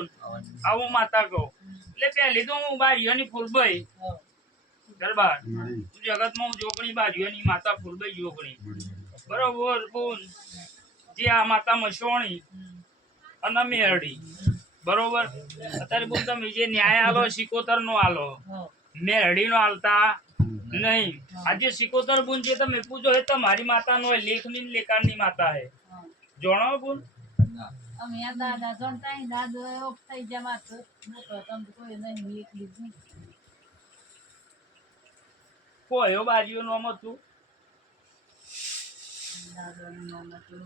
બોલ આવું માતા કહું. એટલે પહેલી તો હું બારીઓની ફૂલભાઈ દરબાર. જગતમાં હું જોગણી, બારીઓની માતા ફૂલભાઈ જોગણી. બરોબર, બોલ. જે આ માતા મસોણી અને મેરડી બરોબર? અત્યારે બોલ તમે જે ન્યાય આલો સિકોતર નો આલો. મેરડી નો આલતા નહીં. આજે સિકોતર બુન જે તમે પૂછો એ તમારી માતા નો લેખની લેકારની માતા હે. જણાવો બોલ? અમે આ દાદા જણતા દાદો એવો થઈ ગયા માથે. મોટો તમ કોઈ નહીં એકલી જ નહીં. કોયો બારીઓ નો હતું દાદાનું નામ હતું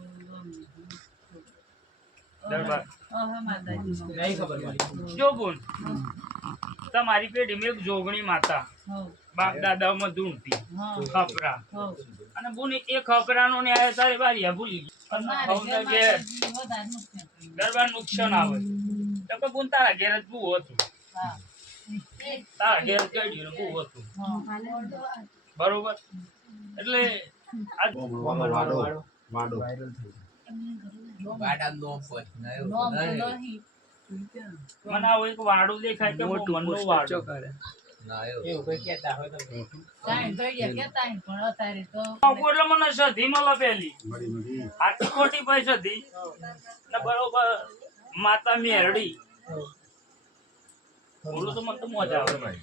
તમારી પેઢીમાં એક જોગણી માતા. બાપ બાપ દાદામાં ધૂણતી ખપરા. અને બુની એ ખપરાનો ન્યાય તારે બારી ભૂલી ગઈ. વધારે નુકસાન આવે તો કે ગુણ તારા ઘેર જ બહુ હતું. તારા ઘેર ગળ્યું બહુ હતું. બરોબર? એટલે. મને આવું એક વાડું દેખાય કે મોટું વાડું. કોઈ મને ભાઈ માતા મેરડી બોલું તો મને તો મજા આવે.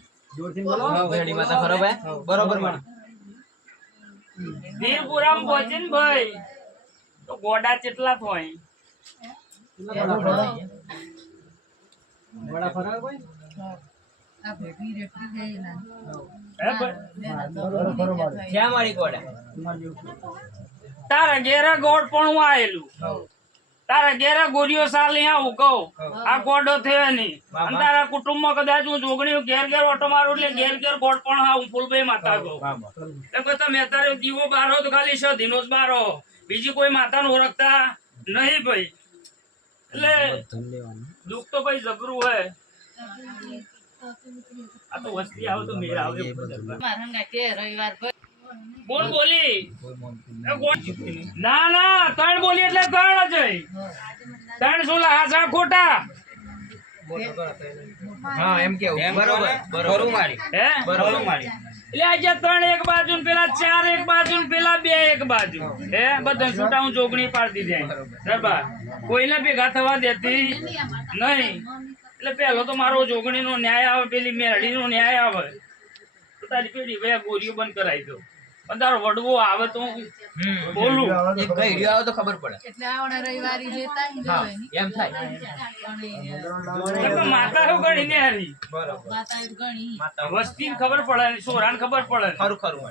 હા, ભેડી માતા બરોબર બરોબર મળી વીરપુરામ ભાઈ. તો ગોડા કેટલા થાય ભેગી રેટલી હે. ક્યાં મારી ગોડા. તારા ઘેરા ગોળ પણ હું આયેલું. તારા ઘેરા ગોળીઓ સાલી આવું કહું. આ ગોડો થયો નહીં. અને તારા કુટુંબમાં કદાચ હું જોગણી ઘેર ઘેર ઓટો મારું એટલે ઘેર ઘેર ગોળ પણ આવું ફૂલભાઈ માતા એમ કે તમે અત્યારે દીવો બારો તો ખાલી સધીનો જ બારો. બીજી કોઈ માતાને ઓળખતા નહીં ભાઈ. એટલે દુઃખ તો ભાઈ જબરું હોય. આ તો વસ્તી આવે તો મેળ આવે મારા હંગાઈ રવિવાર ભર બોલી ના ના ત્રણ બોલી એટલે ત્રણ જ. ત્રણ શું હાસા ખોટા. હા એમ કેવું? બરોબર બરોબર. મારી. હે? બરોબર. મારી. એટલે આજે ત્રણ એક બાજુ પેલા ચાર એક બાજુ ને પેલા બે એક બાજુ. હે? બધા છૂટા હું ચોગણી પાડી દીધી દરબાર કોઈને ભેગા થવા દેતી નહીં. એટલે પેલો તો મારો જોગણી નો ન્યાય આવે પેલી મેરડી નો ન્યાય આવે. તો તારી પેઢી ભાઈ ગોરીઓ બંધ કરાવી દો. પણ તારો વડવો આવે તો હું બોલું. એક કઈ રહ્યો આવે તો ખબર પડે. એટલે આવડે રવિવારી જેતા અહીં હા જવાય નહીં. એમ થાય. પણ કેમ કે માતા શું ગણી ને હારી બરોબર. વસ્તી ખબર પડે સોરાને ખબર પડે ખરું ખરું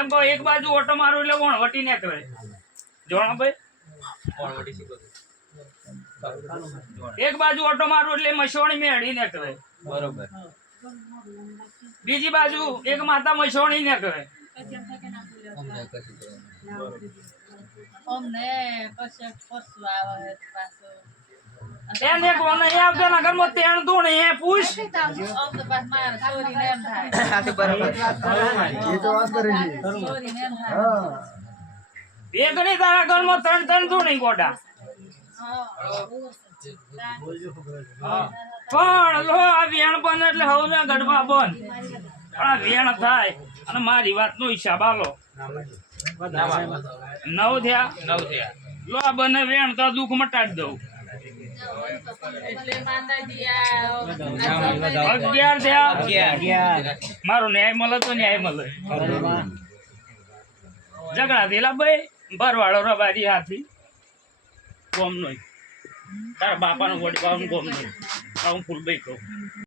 એમ એક બાજુ ઓટો મારો એટલે વણવટી વટી ને કરે જોણા ભાઈ? વણવટી શીખો એક બાજુ ઓટો મારું એટલે મસોણી મેળી ને કરે. બરોબર. બીજી બાજુ એક માતા મસોણી ને કરે. અમને કશું કરવાનું. અમને પછી પશુ આવે પાછો. એને કોને એ આવતો ના ઘરમાં તેણ તું ને એ પૂછ. આમ તો પાછું મારે ચોરીને એમ થાય. હા, તે બરોબર. એ તો વાત કરી છે. ચોરીને એમ થાય. હા. એ ગણી તારા ઘરમાં ત્રણ ત્રણ તું નહીં ગોડા. પણ લો, આ વેણ બન એટલે હવે ના ગઢવા બન. પણ આ વેણ થાય અને મારી વાત નો હિસાબ આલો. નવ થયા? નવ થયા લો, આ બને વેણ તો દુઃખ મટાડી દઉં. અગિયાર મારો ન્યાય મળે તો ન્યાય મળે. ઝઘડા થયેલા ભાઈ ભરવાડો રબારી હાથી. ગોમ નો તારા બાપાનો વડી બાપનો ગોમ નો આ હું ફૂલભાઈ કહું